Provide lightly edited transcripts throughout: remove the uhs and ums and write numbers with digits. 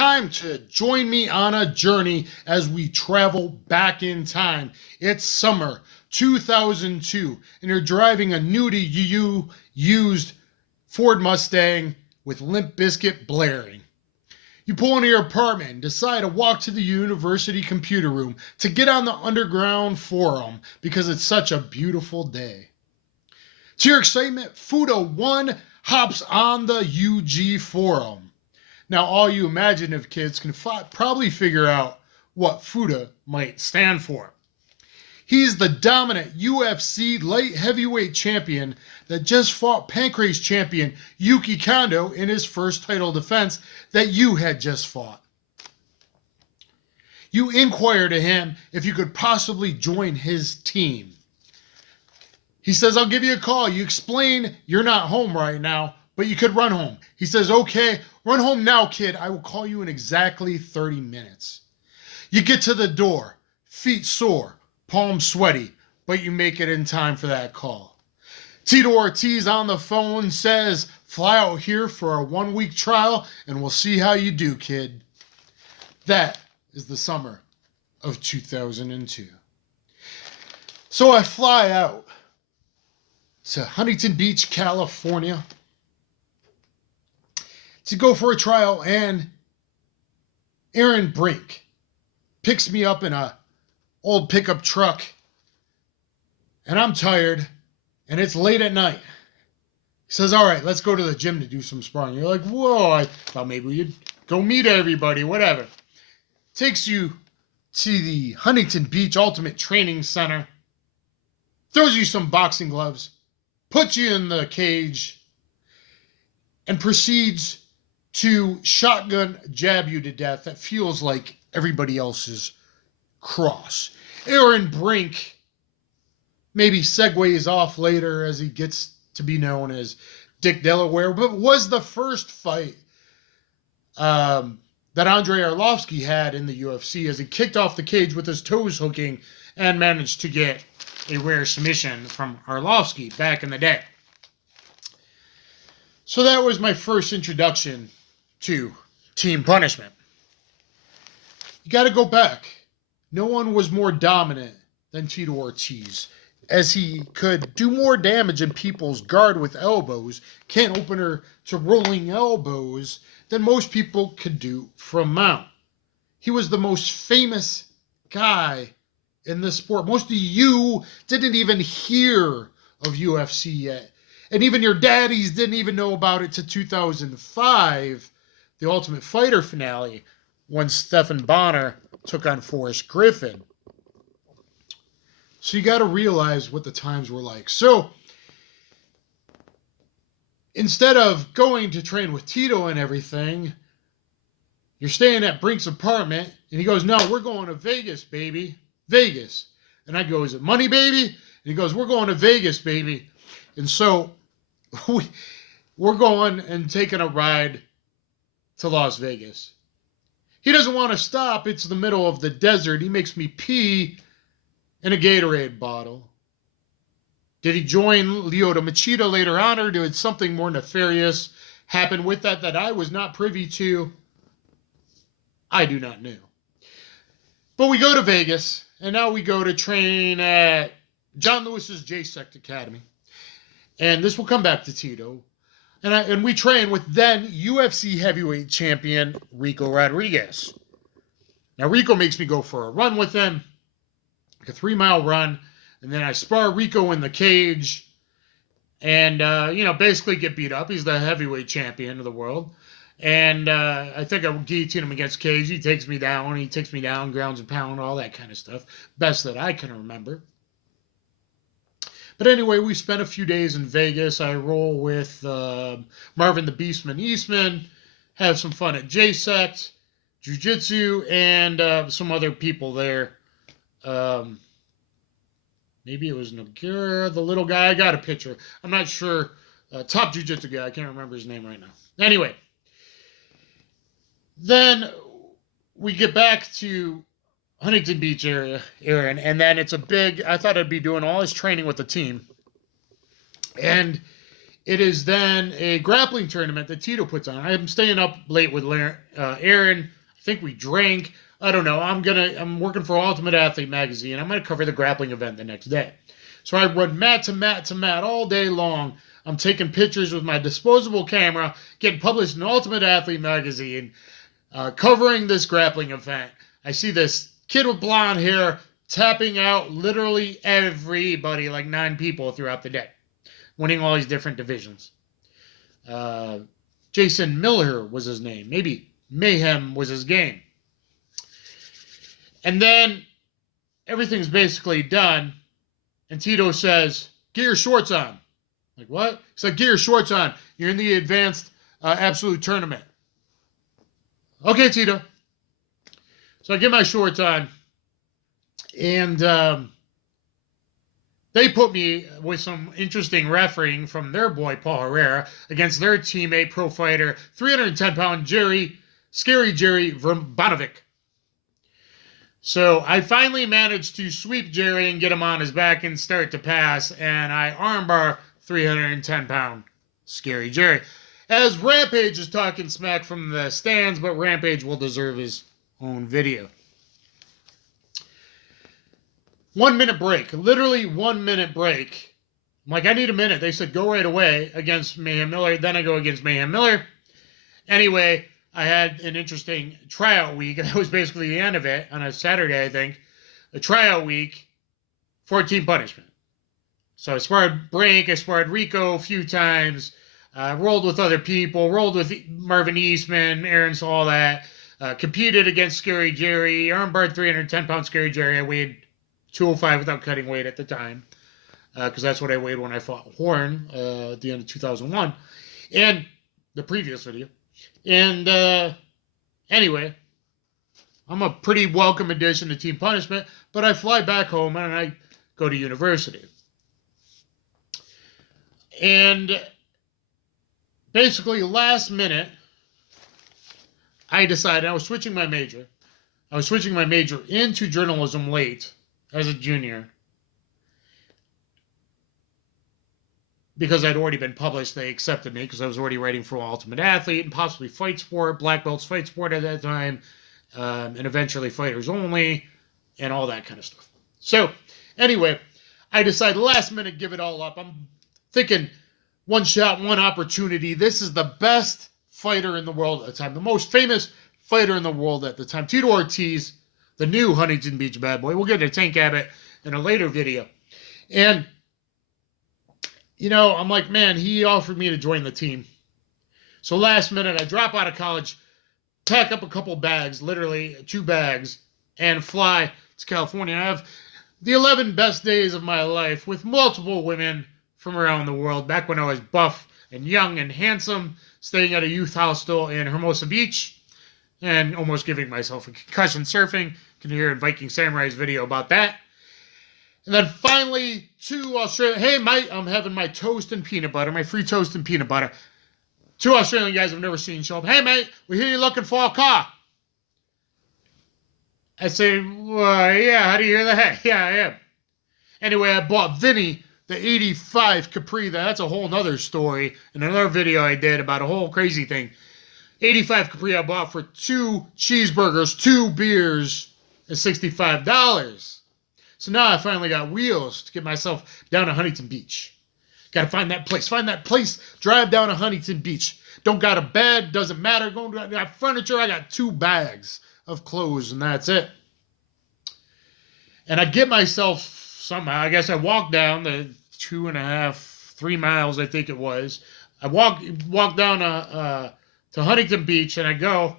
time to join me on a journey as we travel back in time. It's summer 2002, and you're driving a new to you used Ford Mustang with Limp Bizkit blaring. You pull into your apartment and decide to walk to the university computer room to get on the underground forum because it's such a beautiful day. To your excitement, Fuda1 hops on the UG forum. Now, all you imaginative kids can probably figure out what Fuda might stand for. He's the dominant UFC light heavyweight champion that just fought Pancrase champion Yuki Kondo in his first title defense that you had just fought. You inquire to him if you could possibly join his team. He says, I'll give you a call. You explain you're not home right now, but you could run home. He says, okay, run home now, kid. I will call you in exactly 30 minutes. You get to the door, feet sore, palms sweaty, but you make it in time for that call. Tito Ortiz on the phone says, fly out here for a 1-week trial and we'll see how you do, kid. That is the summer of 2002. So I fly out to Huntington Beach, California to go for a trial, and Aaron Brink picks me up in a old pickup truck, and I'm tired, and it's late at night. He says, all right, let's go to the gym to do some sparring. You're like, whoa, I thought maybe we'd go meet everybody, whatever. Takes you to the Huntington Beach Ultimate Training Center, throws you some boxing gloves, puts you in the cage, and proceeds to shotgun jab you to death that feels like everybody else's cross. Aaron Brink maybe segues off later as he gets to be known as Dick Delaware, but was the first fight that Andrei Arlovsky had in the UFC as he kicked off the cage with his toes hooking and managed to get a rare submission from Arlovsky back in the day. So that was my first introduction to team punishment. You got to go back. No one was more dominant than Tito Ortiz, as he could do more damage in people's guard with elbows, can opener to rolling elbows, than most people could do from mount. He was the most famous guy in this sport. Most of you didn't even hear of UFC yet. And even your daddies didn't even know about it to 2005, the Ultimate Fighter finale, when Stephan Bonnar took on Forrest Griffin. So you got to realize what the times were like. So instead of going to train with Tito and everything, you're staying at Brink's apartment, and he goes, no, we're going to Vegas, baby. Vegas. And I go, is it money, baby? And he goes, we're going to Vegas, baby. And so we're going and taking a ride to Las Vegas. He doesn't want to stop. It's the middle of the desert. He makes me pee in a Gatorade bottle. Did he join Lyoto Machida later on, or did something more nefarious happen with that I was not privy to? I do not know. But we go to Vegas, and now we go to train at John Lewis's J-Sect Academy. And this will come back to Tito. And we train with then UFC heavyweight champion Rico Rodriguez. Now, Rico makes me go for a run with him, like a 3-mile run. And then I spar Rico in the cage and, basically get beat up. He's the heavyweight champion of the world. And I think I guillotine him against cage. He takes me down. Grounds and pound, all that kind of stuff. Best that I can remember. But anyway, we spent a few days in Vegas. I roll with Marvin the Beastman Eastman, have some fun at J-Sect, Jiu-Jitsu, and some other people there. Maybe it was Nagura, the little guy. I got a picture. I'm not sure. Top Jiu-Jitsu guy. I can't remember his name right now. Anyway. Then we get back to Huntington Beach area, Aaron, and then it's a big, I thought I'd be doing all this training with the team. And it is then a grappling tournament that Tito puts on. I'm staying up late with Aaron. I think we drank. I don't know. I'm working for Ultimate Athlete magazine. I'm gonna cover the grappling event the next day. So I run mat to mat to mat all day long. I'm taking pictures with my disposable camera, getting published in Ultimate Athlete magazine, covering this grappling event. I see this kid with blonde hair tapping out literally everybody, like 9 people throughout the day, winning all these different divisions. Jason Miller was his name. Maybe Mayhem was his game. And then everything's basically done, and Tito says, "Get your shorts on." Like, what? He's like, "Get your shorts on. You're in the advanced absolute tournament." Okay, Tito. So I get my shorts on, and they put me with some interesting refereeing from their boy, Paul Herrera, against their teammate, pro fighter, 310-pound Scary Jerry Verbonovic. So I finally managed to sweep Jerry and get him on his back and start to pass, and I armbar 310-pound Scary Jerry. As Rampage is talking smack from the stands, but Rampage will deserve his own video. 1 minute break, literally 1 minute break. I'm like, I need a minute. They said, go right away against Mayhem Miller. Then I go against Mayhem Miller. Anyway, I had an interesting tryout week. That was basically the end of it on a Saturday, I think. A tryout week, 14 punishment. So I sparred Brink, I sparred Rico a few times, rolled with other people, rolled with Marvin Eastman, Aaron saw all that, competed against Scary Jerry, armbarred 310-pound Scary Jerry. I weighed 205 without cutting weight at the time, because that's what I weighed when I fought Horn at the end of 2001, and the previous video. And anyway, I'm a pretty welcome addition to Team Punishment, but I fly back home and I go to university. And basically, last minute, I decided I was switching my major. I was switching my major into journalism late as a junior, because I'd already been published. They accepted me because I was already writing for Ultimate Athlete and possibly Fight Sport, Black Belts Fight Sport at that time, and eventually Fighters Only, and all that kind of stuff. So, anyway, I decided last minute give it all up. I'm thinking one shot, one opportunity. This is the best fighter in the world at the time, the most famous fighter in the world at the time, Tito Ortiz, the new Huntington Beach bad boy. We'll get to Tank Abbott in a later video. And you know, I'm like, man, he offered me to join the team. So last minute, I drop out of college, pack up a couple bags, literally 2 bags, and fly to California. I have the 11 best days of my life with multiple women from around the world. Back when I was buff and young and handsome, staying at a youth hostel in Hermosa Beach, and almost giving myself a concussion surfing. You can hear in Viking Samurai's video about that. And then finally, to Australia. Hey, mate, I'm having my toast and peanut butter, my free toast and peanut butter. 2 Australian guys I've never seen show up. Hey, mate, we hear you looking for a car. I say, well, yeah, how do you hear that? Yeah, I am. Anyway, I bought Vinny the 85 Capri. That's a whole nother story in another video I did about a whole crazy thing. 85 Capri I bought for 2 cheeseburgers, 2 beers, and $65. So now I finally got wheels to get myself down to Huntington Beach. Got to find that place, drive down to Huntington Beach. Don't got a bed, doesn't matter. Got furniture, I got 2 bags of clothes, and that's it. And I get myself somehow, I guess I walk down the 2.5, 3 miles, I think it was. I walk down to Huntington Beach, and I go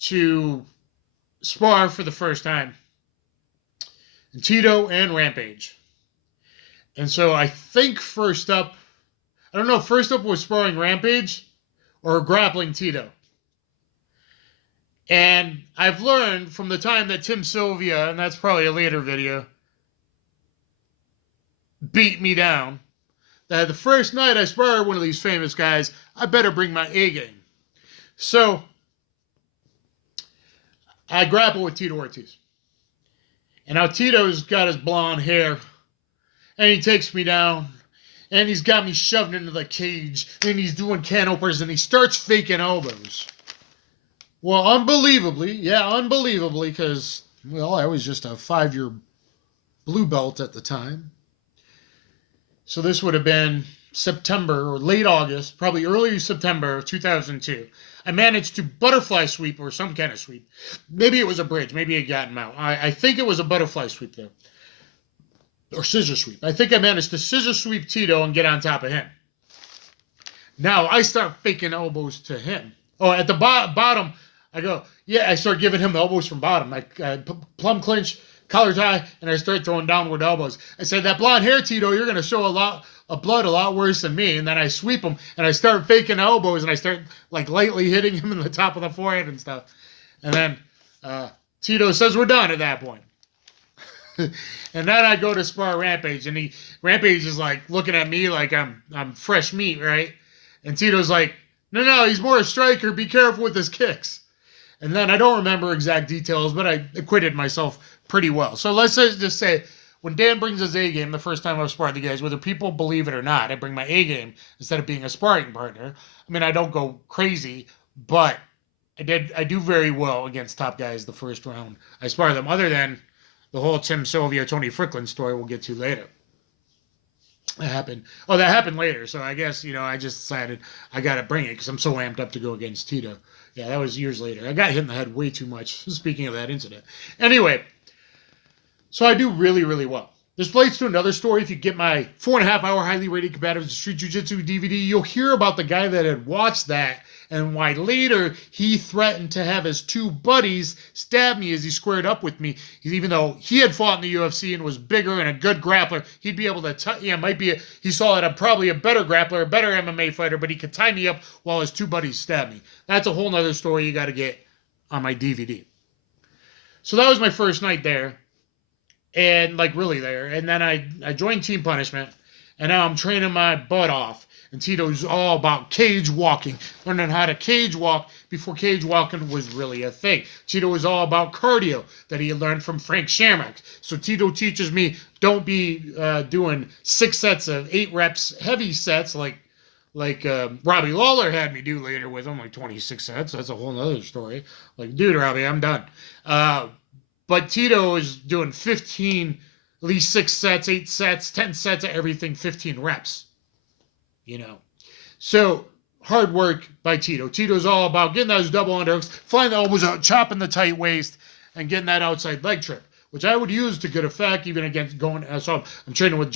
to spar for the first time. And Tito and Rampage. And so I think first up was sparring Rampage or grappling Tito. And I've learned from the time that Tim Sylvia, and that's probably a later video, beat me down, that the first night I sparred one of these famous guys, I better bring my A game. So I grapple with Tito Ortiz. And now Tito's got his blonde hair, and he takes me down, and he's got me shoved into the cage, and he's doing can openers, and he starts faking elbows. Well, unbelievably, because, well, I was just a 5-year blue belt at the time. So this would have been September or late August, probably early September of 2002. I managed to butterfly sweep or some kind of sweep. Maybe it was a bridge. Maybe it got him out. I think it was a butterfly sweep though. Or scissor sweep. I think I managed to scissor sweep Tito and get on top of him. Now I start faking elbows to him. Oh, at the bottom, I go, yeah, I start giving him elbows from bottom. I plum clinch, collar tie, and I start throwing downward elbows. I said, that blonde hair, Tito, you're going to show a lot of blood a lot worse than me. And then I sweep him, and I start faking elbows, and I start like lightly hitting him in the top of the forehead and stuff. And then Tito says we're done at that point. And then I go to spar Rampage, and Rampage is like looking at me like I'm fresh meat, right? And Tito's like, no, he's more a striker. Be careful with his kicks. And then I don't remember exact details, but I acquitted myself pretty well. So let's just say when Dan brings his A game, the first time I've sparred the guys, whether people believe it or not, I bring my A game instead of being a sparring partner. I mean, I don't go crazy, but I do very well against top guys the first round I spar them, other than the whole Tim Sylvia, Tony Fricklin story we'll get to later. That happened later. So I guess, I just decided I got to bring it because I'm so amped up to go against Tito. Yeah, that was years later. I got hit in the head way too much, speaking of that incident. Anyway, so I do really, really well. This relates to another story. If you get my 4.5-hour highly rated Combatives Street Jiu-Jitsu DVD, you'll hear about the guy that had watched that and why later he threatened to have his 2 buddies stab me as he squared up with me. Even though he had fought in the UFC and was bigger and a good grappler, he'd be able to, he saw that I'm probably a better grappler, a better MMA fighter, but he could tie me up while his 2 buddies stabbed me. That's a whole nother story you got to get on my DVD. So that was my first night there. And really there. And then I joined Team Punishment, and now I'm training my butt off. And Tito's all about cage walking, learning how to cage walk before cage walking was really a thing. Tito was all about cardio that he had learned from Frank Shamrock. So Tito teaches me, don't be doing 6 sets of 8 reps heavy sets like Robbie Lawler had me do later with him, like 26 sets. That's a whole other story. Like, dude, Robbie, I'm done. But Tito is doing 15, at least 6 sets, 8 sets, 10 sets of everything, 15 reps. So hard work by Tito. Tito's all about getting those double underhooks, flying the elbows out, chopping the tight waist, and getting that outside leg trip, which I would use to good effect even against going. So I'm training with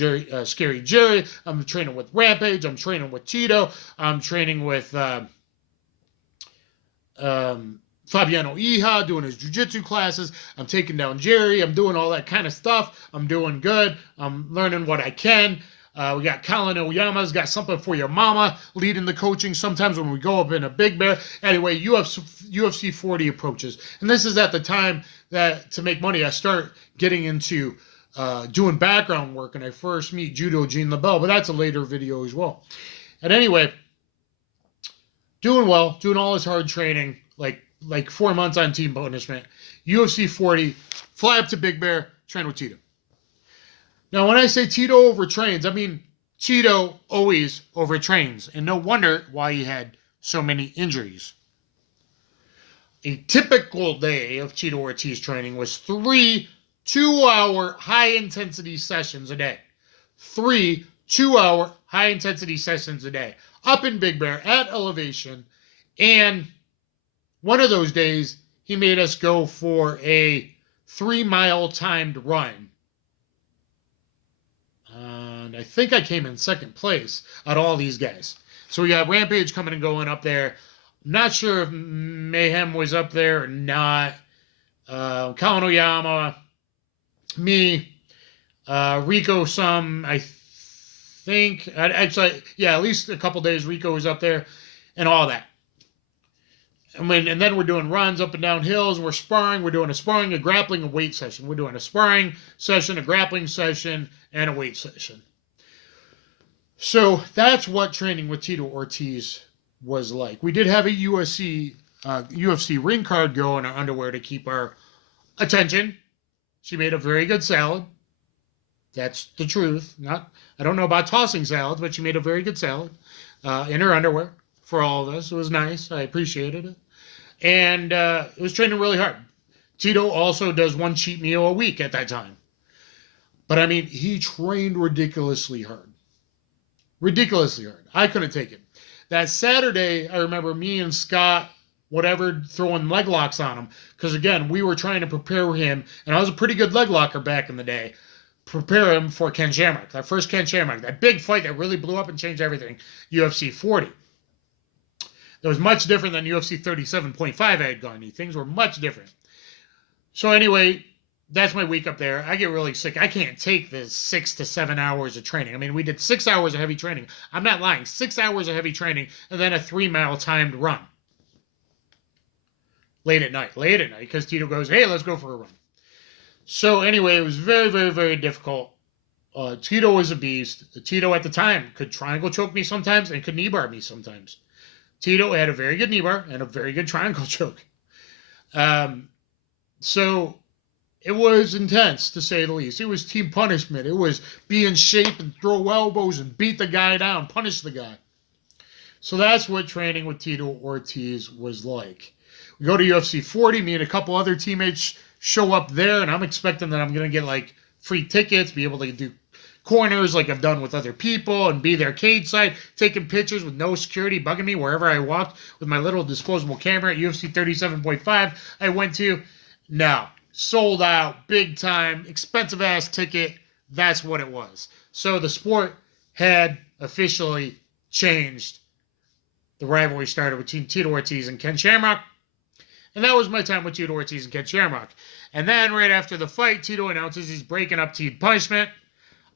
Scary Jerry. I'm training with Rampage. I'm training with Tito. I'm training with Fabiano Iha, doing his jiu-jitsu classes. I'm taking down Jerry. I'm doing all that kind of stuff. I'm doing good. I'm learning what I can. We got Colin Oyama's got something for your mama leading the coaching sometimes when we go up in a big bear. Anyway, UFC 40 approaches. And this is at the time that to make money, I start getting into doing background work, and I first meet Judo Gene LaBelle, but that's a later video as well. And anyway, doing well, doing all this hard training, like 4 months on Team Punishment. UFC 40, fly up to Big Bear, train with Tito. Now, when I say Tito overtrains, I mean Tito always overtrains, and no wonder why he had so many injuries. A typical day of Tito Ortiz training was 3 2-hour high-intensity sessions a day. 3 2-hour high-intensity sessions a day. Up in Big Bear, at elevation, and one of those days, he made us go for a 3-mile timed run. And I think I came in second place out of all these guys. So we got Rampage coming and going up there. I'm not sure if Mayhem was up there or not. Colin Oyama, me, Rico some, I think. Actually, yeah, at least a couple days Rico was up there and all that. And then we're doing runs up and down hills. We're sparring. We're doing a sparring, a grappling, a weight session. We're doing a sparring session, a grappling session, and a weight session. So that's what training with Tito Ortiz was like. We did have a UFC ring card go in our underwear to keep our attention. She made a very good salad. That's the truth. I don't know about tossing salads, but she made a very good salad in her underwear for all of us. It was nice. I appreciated it. And it was training really hard. Tito also does one cheat meal a week at that time. But I mean, he trained ridiculously hard. Ridiculously hard. I couldn't take it. That Saturday, I remember me and Scott, whatever, throwing leg locks on him. Because again, we were trying to prepare him, and I was a pretty good leg locker back in the day. Prepare him for Ken Shamrock, that first Ken Shamrock, that big fight that really blew up and changed everything, UFC 40. That was much different than UFC 37.5 I had gone to. Things were much different. So anyway, that's my week up there. I get really sick. I can't take the 6 to 7 hours of training. I mean, we did 6 hours of heavy training. I'm not lying. 6 hours of heavy training and then a 3-mile timed run. Late at night, because Tito goes, hey, let's go for a run. So anyway, it was very, very, very difficult. Tito was a beast. Tito at the time could triangle choke me sometimes and could knee bar me sometimes. Tito had a very good knee bar and a very good triangle choke. So it was intense, to say the least. It was team punishment. It was be in shape and throw elbows and beat the guy down, punish the guy. So that's what training with Tito Ortiz was like. We go to UFC 40. Me and a couple other teammates show up there, and I'm expecting that I'm going to get, like, free tickets, be able to do corners like I've done with other people, and be there cage side, taking pictures with no security, bugging me wherever I walked with my little disposable camera at UFC 37.5 I went to. No. Sold out, big time, expensive ass ticket. That's what it was. So the sport had officially changed. The rivalry started between Tito Ortiz and Ken Shamrock. And that was my time with Tito Ortiz and Ken Shamrock. And then right after the fight, Tito announces he's breaking up Team Punishment.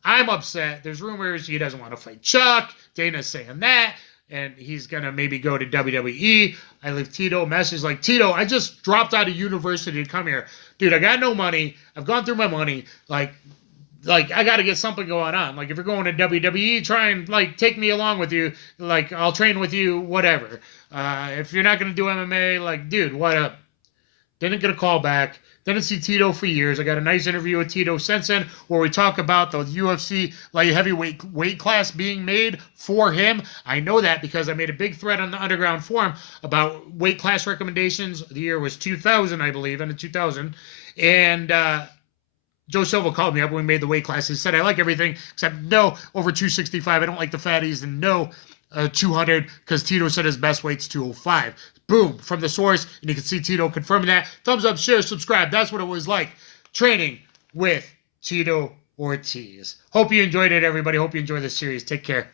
I'm upset. There's rumors he doesn't want to fight Chuck. Dana's saying that. And he's going to maybe go to WWE. I leave Tito a message like, Tito, I just dropped out of university to come here. Dude, I got no money. I've gone through my money. Like I got to get something going on. Like, if you're going to WWE, try and, like, take me along with you. Like, I'll train with you, whatever. If you're not going to do MMA, like, dude, what up? Didn't get a call back. Didn't see Tito for years. I got a nice interview with Tito since then where we talk about the UFC light heavyweight weight class being made for him. I know that because I made a big thread on the Underground Forum about weight class recommendations. The year was 2000, I believe, end of 2000. And Joe Silva called me up when we made the weight class. He said, I like everything except no over 265. I don't like the fatties, and no 200 because Tito said his best weight's 205. Boom, from the source, and you can see Tito confirming that. Thumbs up, share, subscribe. That's what it was like training with Tito Ortiz. Hope you enjoyed it, everybody. Hope you enjoy this series. Take care.